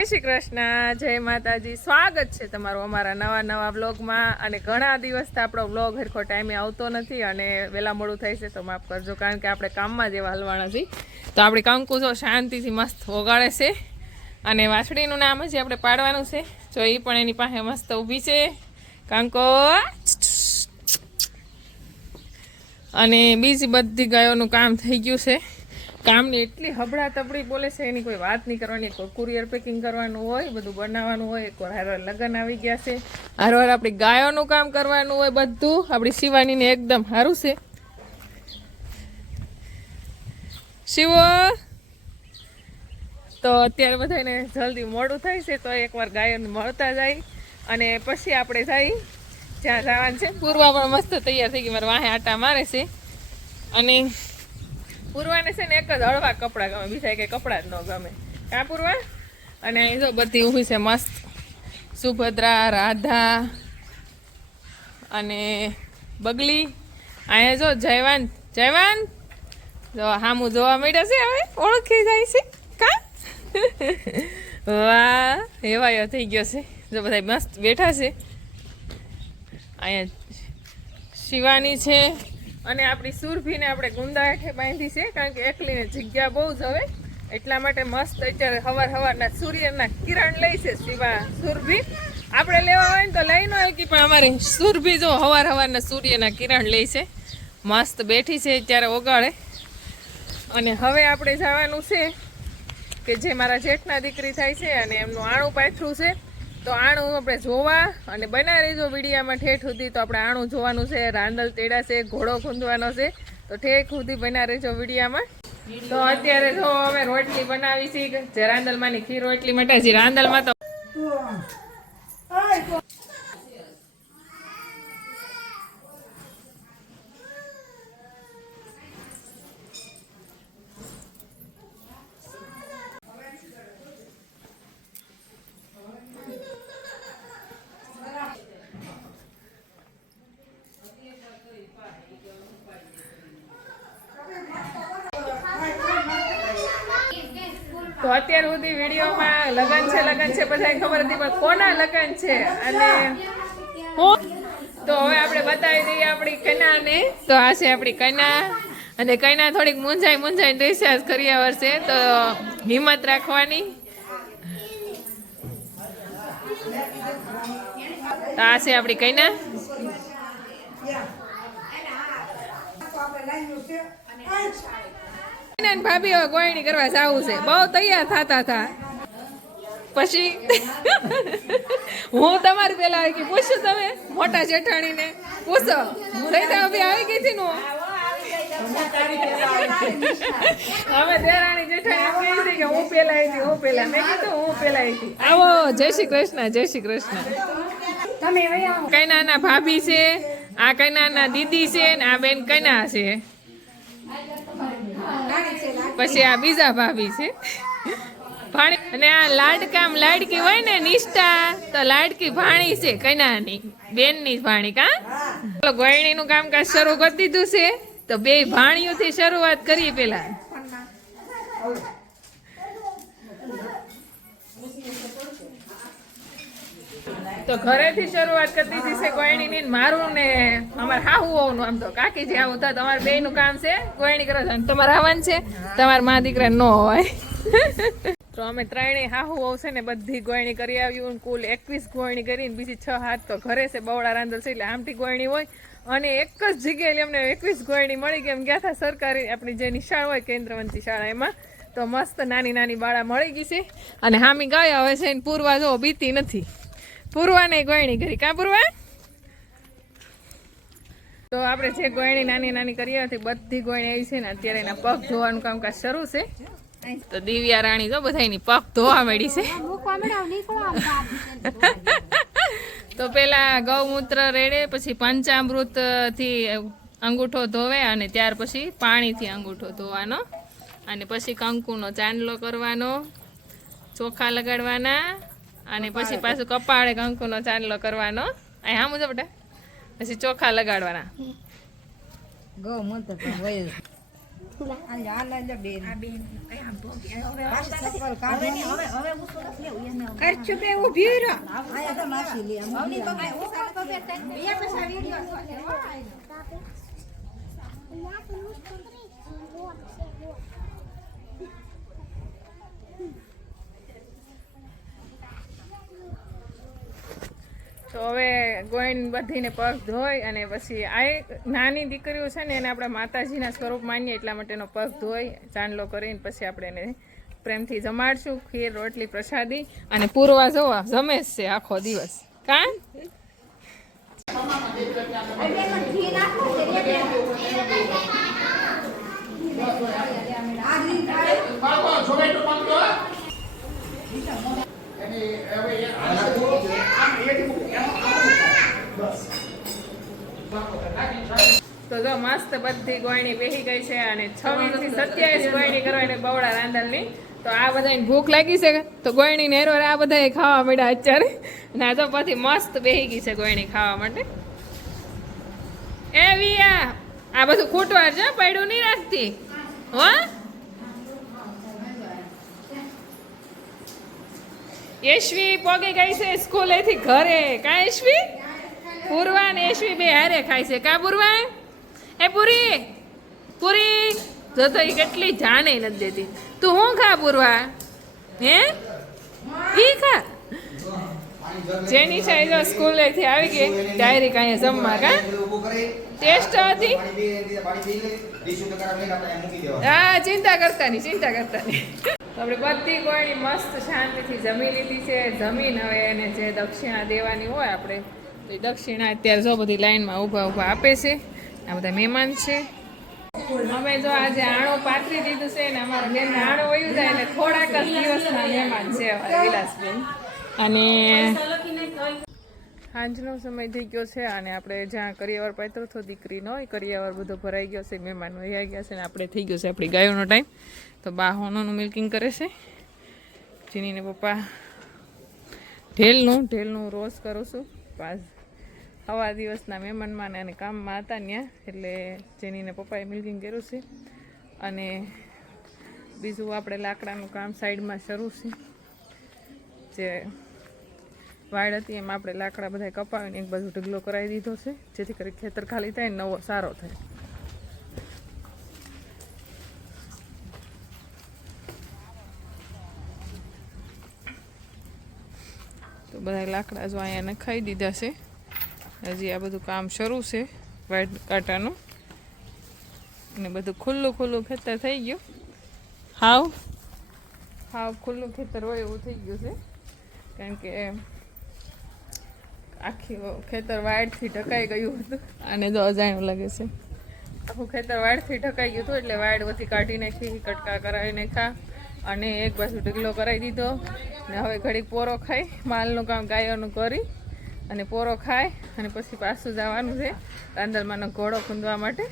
જય શ્રી કૃષ્ણ, જય માતાજી. સ્વાગત છે તમારું અમારા નવા વ્લોગમાં. અને ઘણા દિવસથી આપણો વ્લોગ હરખો ટાઈમે આવતો નથી અને વહેલા મોડું થાય છે તો માફ કરજો, કારણ કે આપણે કામમાં જેવા હલવાના છીએ. તો આપણી કંકુ જો શાંતિથી મસ્ત ઓગાળે છે અને વાછડીનું નામ જ આપણે પાડવાનું છે. જો એ પણ એની પાસે મસ્ત ઊભી છે કંકો. અને બીજી બધી ગાયોનું કામ થઈ ગયું છે. કામની એટલી હબડા તબડી બોલે છે, એની કોઈ વાત નહીં કરવાની. કોઈ કુરિયર પેકિંગ કરવાનું હોય, બધું બનાવવાનું હોય, એકવાર હારવાર લગ્ન આવી ગયા છે, હારવાર આપણી ગાયોનું કામ કરવાનું હોય, બધું આપણી શિવાનીને એકદમ સારું છે. શિવો તો અત્યારે બધાને જલ્દી મોડું થાય છે, તો એકવાર ગાયોને મળતા જાય અને પછી આપણે જઈ જ્યાં જવાનું છે. પૂર્વા પણ મસ્ત તૈયાર થઈ ગઈ, મારા વાહે આટા મારે છે. અને પૂર્વાને છે ને એક જ હળવા કપડાં ગમે, બીજા કંઈ કપડાં જ ન ગમે. કાં પૂર્વા? અને અહીં જો બધી ઊભી છે મસ્ત, સુભદ્રા, રાધા અને બગલી. અહીંયા જો જયવાન જો હામું જોવા મળ્યા છે, હવે ઓળખી જાય છે. કા વાહ, એવાયો થઈ ગયો છે. જો બધા મસ્ત બેઠા છે. અહીંયા શિવાની છે અને આપણી સુરભીને આપણે ગુંદા હેઠે બાંધી છે, કારણ કે એકલીને જગ્યા બહુ જ હવે, એટલા માટે મસ્ત અત્યારે સવારના સૂર્યના કિરણ લઈ છે સુરભી. આપણે લેવા હોય ને તો લઈ ન હોય, પણ અમારે સુરભી જો સવારના સૂર્યના કિરણ લે છે. મસ્ત બેઠી છે અત્યારે ઓગાળે. અને હવે આપણે જવાનું છે કે જે મારા જેઠના દીકરી થાય છે અને એમનું આણું પાથરું છે, તો આણું આપણે જોવા અને બનાવી રહીજો વિડીયામાં ઠેઠ સુધી. તો આપણે આણું જોવાનું છે, રાંદલ તેડા છે, ઘોડો ખૂંદવાનો છે, તો ઠેઠ સુધી બનાવી રહીજો વિડીયામાં. તો અત્યારે જો અમે રોટલી બનાવી છે, જે રાંદલમાંની ખીર રોટલી માટે. હજી રાંદલમાં તો તો અત્યાર સુધી વિડીયોમાં લગન છે બધાને ખબર હતી, પણ કોના લગન છે અને તો હવે આપણે બતાવી દઈએ આપણી કન્યાને. તો આ છે આપણી કન્યા, અને કન્યા થોડીક મૂંઝાઈ ડિસ્ચાર્જ કર્યા વર્ષે, તો હિંમત રાખવાની. તો આ છે આપણી કન્યા. ભાભી હવે ગોયણી કરવા જવું છે, બહુ તૈયાર થતા હતા. પછી હું તમારી પેલા આવી ગઈ, પૂછ્યું તમે મોટા જેઠાણીને પૂછો. રહીતા અભી આવી ગઈ હતી નું હવે દેરાણી જેઠાણી એમ કહી કે હું પેલા મેં કીધું હું પેલા આવી. આવો, જય શ્રી કૃષ્ણ. કૈનાના ભાભી છે, આ કૈનાના દીદી છે, ને આ બેન કૈના છે. પછી આ બીજા ભાભી છે ભાણી, અને આ લાડકી હોય ને નિષ્ઠા, તો લાડકી ભાણી છે કન્યાની બેનની ભાણી. કા ગોયણી નું કામકાજ શરૂ કરી દીધું છે, તો બે ભાણીઓથી શરૂઆત કરીએ. પેલા તો ઘરેથી શરૂઆત કરી દીધી છે ગોયણીની. મારું ને અમારે હાહુઓનું, આમ તો કાકીજી આવું થાય, તમારે બે નું કામ છે ગોયણી કરો છો. તમારે આવવાનું છે, તમારા મા દીકરા ન હોય. તો અમે ત્રણેય હાહુઓ છે ને બધી ગોયણી કરી આવ્યું. કુલ 21 ગોયણી કરીને બીજી 6-7 તો ઘરે છે. બવડા રાંધલ છે એટલે આમટી ગોયણી હોય, અને એક જ જગ્યાએ અમને 21 ગોયણી મળી ગઈ. એમ ગયા હતા સરકારી આપણી જે નિશાળ હોય કેન્દ્રવંતી શાળા, એમાં તો મસ્ત નાની બાળા મળી ગઈ છે. અને હામી ગાય હવે છે ને પૂર્વા જો બીતી નથી. પૂર્વાને ગોયણી કરી. કાં પૂર્વા? તો આપણે જે ગોયણી નાની કરી હતી બધી ગોયણી આવી છે ને અત્યારે એના પગ ધોવાનું કામકાજ શરૂ છે. તો દિવ્યા રાણી જો બધાની પગ ધોવા મળી છે. તો પેલા ગૌમૂત્ર રેડે, પછી પંચામૃત થી અંગૂઠો ધોવે, અને ત્યાર પછી પાણીથી અંગૂઠો ધોવાનો, અને પછી કંકુનો ચાંદલો કરવાનો, ચોખા લગાડવાના, અને પછી પાછું કપાળે કંકુનો ચાંદલો કરવાનો. અહીં હા મુજબ બેટા, પછી ચોખા લગાડવાના. તો હવે ગોઈન બધીને પગ ધોઈ અને પછી આ નાની દીકરીઓ છે ને એને આપણે માતાજીના સ્વરૂપ માનીએ એટલા માટેનો પગ ધોઈ ચાંદલો કરીને પછી આપણે એને પ્રેમથી જમાડશું ખીર રોટલી પ્રસાદી અને પૂરવા જોવા જમે જ છે આખો દિવસ કાં તો જો મસ્ત બધી ગોયણી બેસી ગઈ છે અને 26 થી 27 ગોયણી કરવાની બવડા રાંધણની તો આ બધાને ભૂખ લાગી છે તો ગોયણી નેરો આ બધા ખાવા મળ્યા અત્યારે ના તો પછી મસ્ત બેસી ગઈ છે ગોયણી ખાવા માટે એ વિયા આ બધું ખૂટવા છે પડ્યું નહીં રાખતી હો યશવી પોગી ગઈ છે સ્કૂલેથી ઘરે કા યશવી પૂર્વા ને યશવી બે હારે ખાય છે કા પૂર્વા એ પૂરી પૂરી જો તો એ કેટલી જાણે નથી દેતી તું હું ખા પૂર્વા હે ઈ ખા જેની છે જો સ્કૂલેથી આવી ગઈ ડાયરેક્ટ અહીંયા જમવા કા ટેસ્ટ હતી હા ચિંતા કરતા નહીં આપણે બધી કોઈની મસ્ત શાંતિથી જમી લીધી છે જમીન હવે એને જે દક્ષિણા દેવાની હોય આપણે તો એ દક્ષિણા અત્યારે જો બધી લાઈનમાં ઊભા આપે છે આ બધા મહેમાન છે અમે જો આજે આણો પાથરી દીધું છે ને અમારા બેન આણો વયું જાય એટલે થોડાક જ દિવસના મહેમાન છે અમારા વિલાસબેન અને સાંજનો સમય થઈ ગયો છે અને આપણે જ્યાં કરિયાવર પાથરો તો દીકરીનો કરિયાવર બધો ભરાઈ ગયો છે મહેમાન વહી ગયા છે ને આપણે થઈ ગયો છે આપણી ગાયોનો ટાઈમ તો બા હોનોનું મિલ્કિંગ કરે છે જીનીને પપ્પા ઢેલનું રોજ કરું છું પાછ હવા દિવસના મહેમાનમાં અને કામમાં હતા ત્યાં એટલે જેનીને પપ્પાએ મિલ્કિંગ કર્યું છે અને બીજું આપણે લાકડાનું કામ સાઈડમાં શરૂ છે જે વાડ હતી એમાં આપણે લાકડા બધા કપાવીને એક બાજુ ઢગલો કરાવી દીધો છે જેથી કરી ખેતર ખાલી થાય નવો સારો થાય તો બધા લાકડા જો અહીંયા નખાઈ દીધા છે હજી આ બધું કામ શરૂ છે વાડ કાંટાનું અને બધું ખુલ્લું ખેતર થઈ ગયું હાવ ખુલ્લું ખેતર હોય એવું થઈ ગયું છે કારણ કે આખી ખેતર વાડથી ઢકાઈ ગયું હતું અને જો અજાણ્યું લાગે છે આખું ખેતર વાડથી ઢકાઈ ગયું હતું એટલે વાડ બધી કાઢી નાખી કટકા કરાવી નાખ્યા અને એક બાજુ ઢગલો કરાવી દીધો ને હવે ઘડીક પોરો ખાઈ માલનું કામ ગાયોનું કરી અને પોરો ખાય અને પછી પાછું જવાનું છે રાંદલમાંનો ઘોડો ખૂંદવા માટે